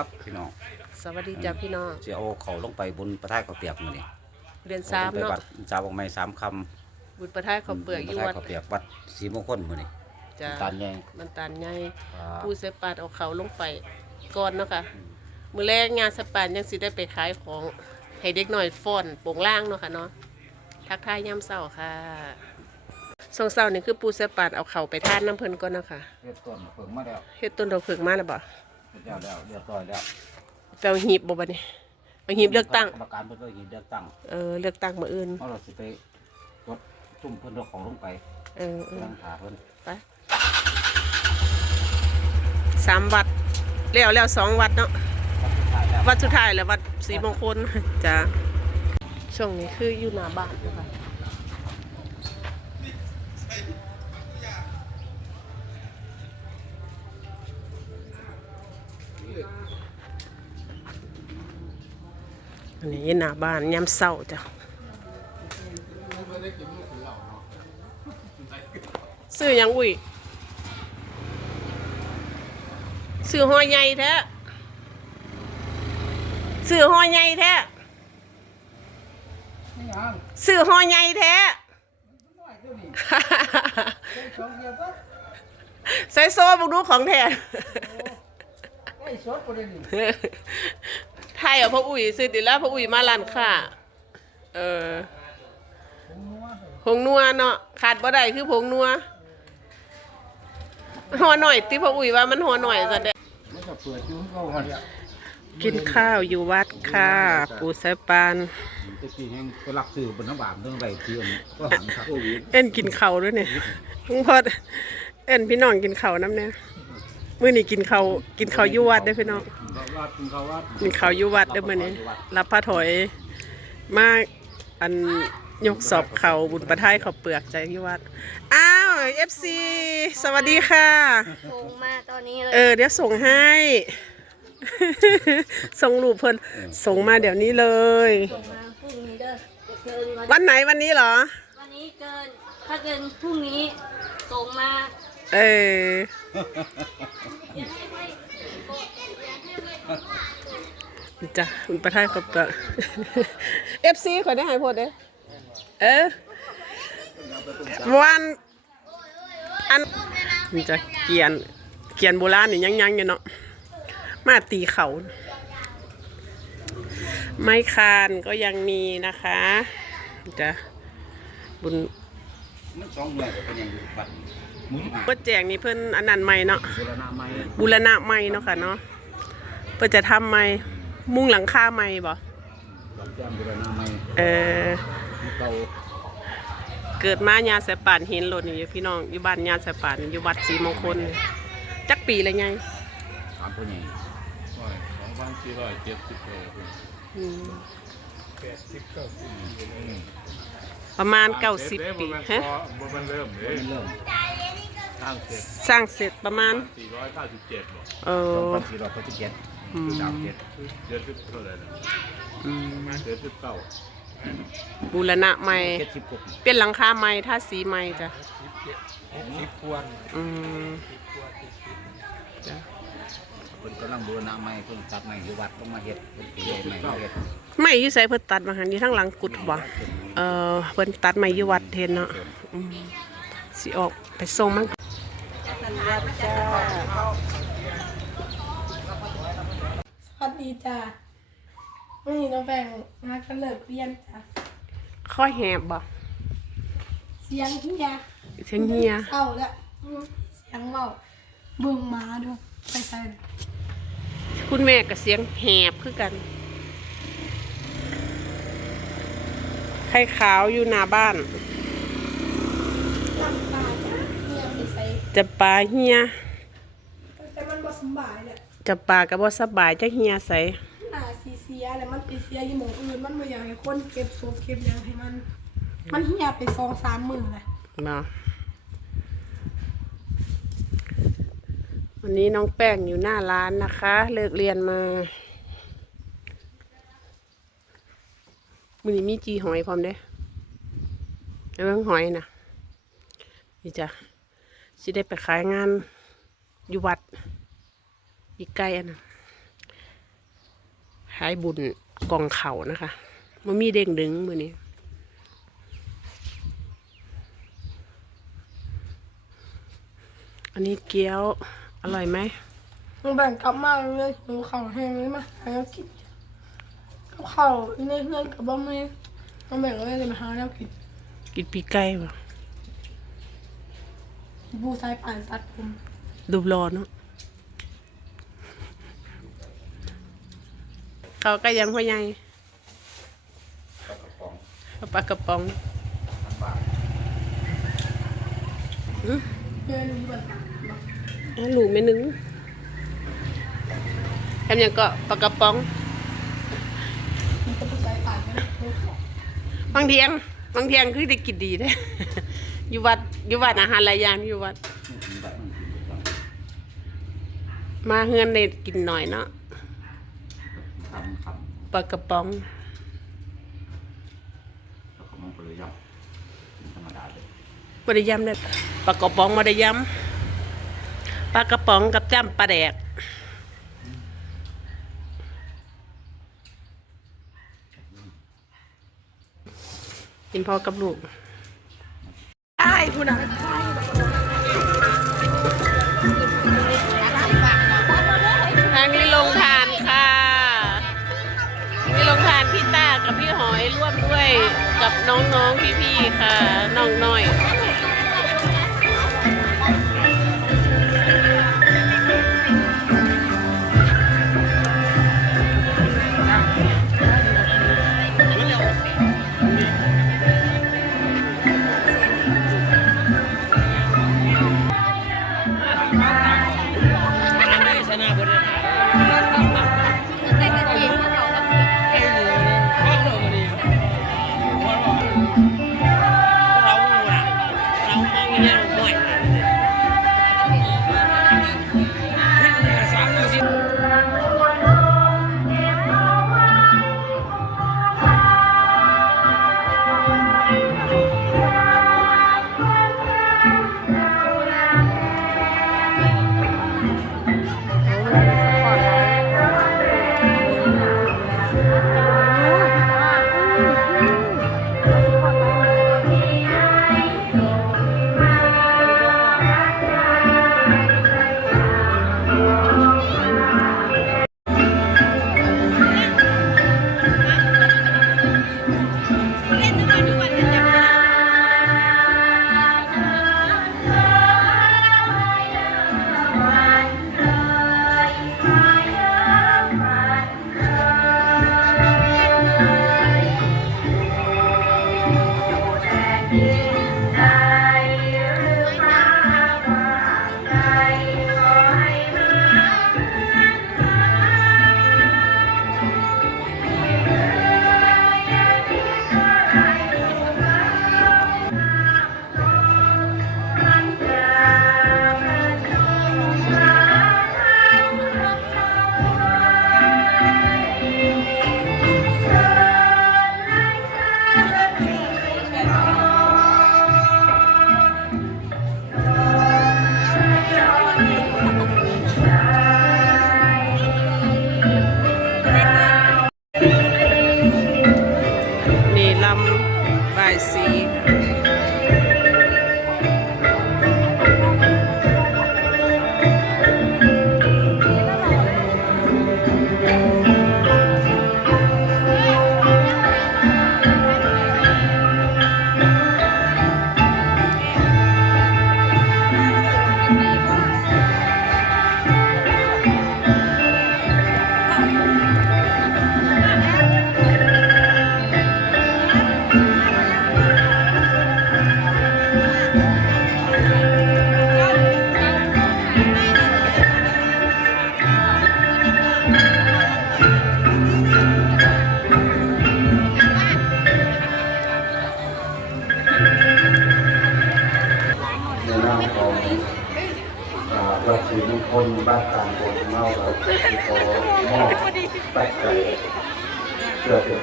ครับพี่น้องสวัสดีจ้าพี่น้องจะเอาเขาลงไปบนพระธาตุเขาเปียกมือนี่เดือนสามไปเนาะวัดจาบองไม้สามคบุญประทายำเขาวเปลือกอยู่พระธาวัตุดเขาเปียกวัดศรีมงคลมือนี่จ้าตานใหญ่มันตานใหญ่ครับผู้เสปาดเอาเขาลงไปก่อนเนาะค่ะมือแรกงานสปานยังสิได้ไปขายของให้เด็กหน่อยฟ้อนโป่งล่างเนาะค่ะเนาะทักทายยามเช้าค่ะสองเช้านี่คือปูเสปาดเอาเขาไปทานน้ำเพิ่นก่อนเนาะค่ะเรียบต้นเพิ่งมาแล้วเฮ็ดต้นดอกเผือกมาแล้วบ่ เรียบแล้วเรียบร้อยแล้วไปเอาหีบบ่บัดนี้เอาหีบเลือกตั้ง กรรมการเพิ่นก็หีบเลือกตั้งเออเลือกตั้งมื้ออื่น เพราะเราสิไปรถจุ่มเพิ่นเอาของลงไปเออเออ ตั้งขาเพิ่นไปสามวัดแล้วแล้วสองวัดเนาะวัดสุดท้ายแล้ววัดสุดท้ายแหละวัดศรีมงคลจ้าช่วงนี้คืออยู่หน้าบ้านนะคะ อันนี้หน้าบ้านยามเศร้าจ้ะซื้อหยังอุ้ยซื้อหอยใหญ่แท้ซื้อหอยใหญ่แท้ซื้อหอยใหญ่แท้ใส่โซ่บุกดูของแท้ ไทยเอาพ่ออุ้ยซื้อติแล้วพ่ออุ้ยมาร้านค้าเออผงนัวเนาะขาดบ่ได้คือผงนัวหัวหน่อยติพ่ออุ้ยว่ามันหัวหน่อยซะเด้มันก็เปิดอยู่เขาหันเนี่ยกินข้าวอยู่วัดค่ะปูสายปานตะกี้แห่งไปรักซื้อบนน้ำบามเรื่องใดเทียมก็หันครับโควิดเอ็นกินข้าวด้วยเนี่ยลุงพอดเอ็นพี่น้องกินข้าวน้ำเนี่ย มื้อนี้กินข้าวกินข้าวอยู่วัดเด้อพี่น้องเขาวัดเขาวัดกินข้าวอยู่วัดเด้อมื้อนี้ รับพระถอยมาอันยกสอบเขาวบุญประทายเขาวเปลือกจากอยู่วัด อ้าว FC สวัสดีค่ะ ส่งมาตอนนี้เลย เออ เดี๋ยวส่งให้ ส่งรูปเพิ่นส่งมาเดี๋ยวนี้เลย ส่งมาพรุ่งนี้เด้อเกินวันวันไหนวันนี้เหรอ วันนี้เกิน ถ้าเกินพรุ่งนี้ ส่งมา เออ จ้ะคุณประทายขอบเปลือกเอฟซีขอได้หายพดเด้อเออวันอันมันจะเกียนเกียนโบราณนี่ยังยังๆอยู่เนาะมาตีเขา ไม้คานก็ยังมีนะคะจะบุญมันสองเมืองก็เป็นอย่างอยู่บัดหมุ เพื่อแจงนี่เพิ่นอันนั้นใหม่เนาะบูรณะใหม่บูรณะใหม่เนาะค่ะเนาะเพื่อจะทำใหม่มุงหลังคาใหม่บ่หลังแจ้งบูรณะใหม่เออเก่าเกิดมาญาสายป่านเห็นรถนี่อยู่พี่น้องอยู่บ้านญาสายป่านอยู่วัดศรีมงคลนี่จักปีเลยไงถามผู้ใหญ่สองพันสี่ร้อยเจ็ดสิบเอ็ดอืมแปดสิบเก้าสิบประมาณเก้าสิบปีฮะบ่มันเริ่มเลยมันเริ่ม สร้างเสร็จสร้างเสร็จประมาณ สี่ร้อยเก้าสิบเจ็ดบ่เอสองอพันสี่ร้อยเก้าสิบเจ็ดอืมสามเจ็ดเดือนสิบเท่าไหร่นะอืมเดือนสิบเก้าบูรณะใหม่ เจ็ดสิบหกเปลี่ยนหลังคาใหม่ท่าสีใหม่จ้ะสิบควรอืมจ้ะเพิ่นกำลังบูรณะใหม่เพิ่นตัดใหม่อยู่วัดต้องมาเฮ็ดเพิ่นเปลี่ยนใหม่มาเฮ็ดไม่อยู่ใส่เพิ่นตัดมาหันอยู่ทั้งหลังกุดบ่เออเพิ่นตัดใหม่อยู่วัดเห็นเนาะอืมสิออกไปส่งมัน สวัสดีจ้าวันนี้น้องแบ่งมากันเลิกเรียนจ้ะข้อแหบบ่เสียงเฮียเสียงเฮียเศร้าแล้วอืมเสียงเบาเบิ่งหมาด้วยไปใส่เลยคุณแม่ก็เสียงแหบคือกันไข่ขาวอยู่หน้าบ้าน ลำปลาจ้ะเฮียไปใส่ จะปลาเฮียแต่มันบ่สำบายแหละจะปลาก็บ่สบายจักเฮียใส่หน้าสีเสียแล้วมันไปเสียอยู่หมองอื่นมันบ่อยากให้คนเก็บศพเก็บหยังให้มัน มันเฮียไปสองสามมื้อเลยมาวันนี้น้องแป้งอยู่หน้าร้านนะคะ เลิกเรียนมามื้อนี้มีจีหอยพร้อมเด้เอาเรื่องหอยนะนี่จ้ะ สิได้ไปขายงานอยู่วัดอีกไกลอันนะขายบุญกองเขานะคะมันมีเด้งดึงมือนี้อันนี้เกี๊ยวอร่อยไหมมึงแบ่งกลับมาเลยหิวข้าวแห้งเลยมาหาแล้วกินกับข้าวในเพื่อนกับบ้าไม่มาแบ่งเลยเลยมาหาแล้วกิน กินปีกไก่ป่ะ บูสายป่านตัดผมดูรอเนาะเขาก็ยังพ่อใหญ่ปลากระป๋องเอาปลากระป๋องพันบาทเดินอยู่แบบอะลูกไม่นึงแถมยังก็ปลากระป๋องมันก็บูสายป่านกันเลยบางเทียงบางเทียงคือได้กินดีเด้ อยู่วัดอยู่วัดอาหารหลายอย่างอยู่วัดกินแบบมันกินแบบมาเฮือนได้กินหน่อยเนาะคำคำปลากระป๋อง แล้วก็มันเปลือยยับกินธรรมดาเลยบไดยำเลยปลากระป๋องบไดยำปลากระป๋องกับจ้ำปลาแดกกินพอกับลูก ใช่คุณอะทางนี้ลงทานค่ะนี่ลงทานพี่ต้ากับพี่หอยร่วมด้วยกับน้องๆพี่ๆค่ะน้องน้อย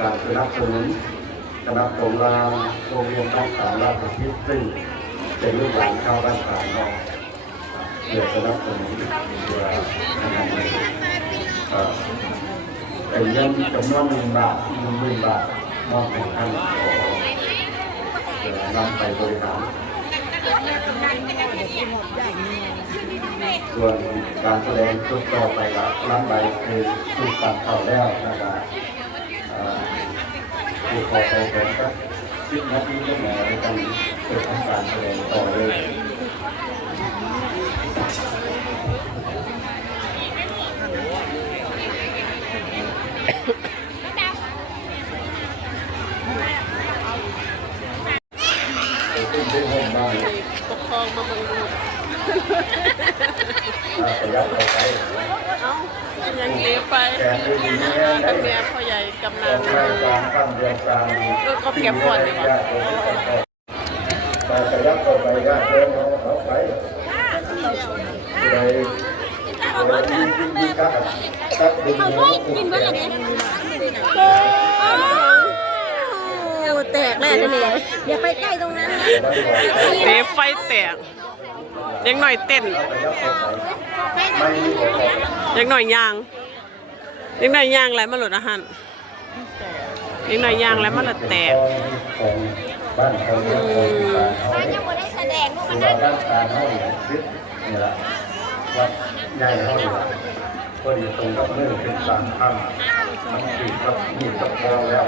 เพื่อเป็นการสนับสนุนคณะสงฆ์ราโรงเรียนบ้านต่างราชพิษซึ่งเป็นลูกหลานชาวบ้านต่างนอกเพื่อสนับสนุนเพื่อทำให้เป็นเงินจำนวนหนึ่งบาทหนึ่งหมื่นบาทมอบให้ท่านขอนำไปบริหารส่วนการแสดงชุดต่อไปกับล้างใบคือชุดตัดเข้าแล้วนะครับ เอ่อผู้ขอไปผมก็สิบนาทีก็แหมในการเปิดทำการแสดงต่อเลย ขึ้นได้ห้องบ้าง ปกครองมาเบิ่งลูก ประหยัดเอาไป เอ้ายังเลี้ยวไป แกนดูดีแน่ กับ ได้ แม่พ่อใหญ่กำ ข นั อน งรายการตั้งเดือนกลางดีเออก็เก็บก่อนดีกว่าแต่ประหยัดเอาไปญาติเดินเอาเอาไปเลยยิ่งยิ่งยิงกัดกัดดึงหัวกินเมื่อไหร่แตกแล้วนี่อย่าไปใกล้ตรงนั้นนะเตะไฟแตกเด็กหน่อยเต้นไม่มีหังหน่อยยางเด็กหน่อยยางแล้วมันหลุดอาหาร อีกหน่อยย่างแล้วมันละแตกบ้านเขาเนี่ยของบ้านเขายังไม่ได้แสดงลูกคือว่าบ้านการเขาเนี่ยคิดนี่แหละวัดใหญ่เขาเนี่ยพอดีตรงกับมือเป็นสามข้างมันติดกับมีดกับพอแล้ว